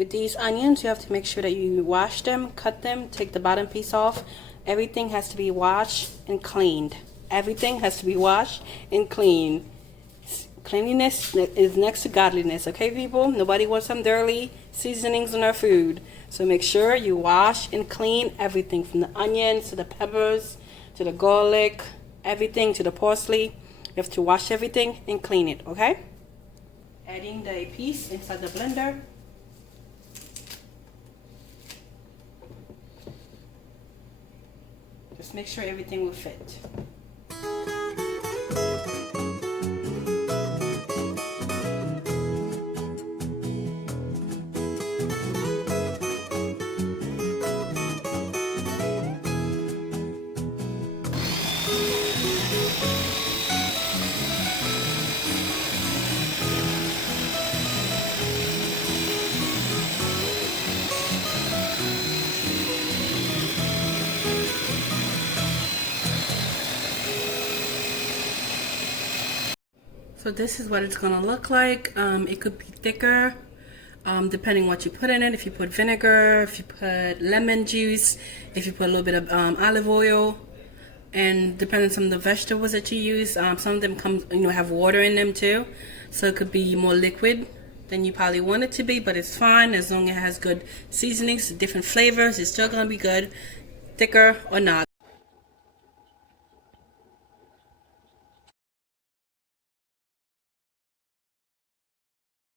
With these onions, you have to make sure that you wash them, cut them, take the bottom piece off. Everything has to be washed and cleaned. Everything has to be washed and cleaned. Cleanliness is next to godliness, okay, people? Nobody wants some dirty seasonings in our food. So make sure you wash and clean everything, from the onions to the peppers to the garlic, everything to the parsley. You have to wash everything and clean it, okay? Adding the epis inside the blender. Just make sure everything will fit. So this is what it's gonna look like. It could be thicker, depending what you put in it. If you put vinegar, if you put lemon juice, if you put a little bit of olive oil, and depending on some of the vegetables that you use, some of them have water in them too. So it could be more liquid than you probably want it to be, but it's fine as long as it has good seasonings, different flavors. It's still gonna be good, thicker or not.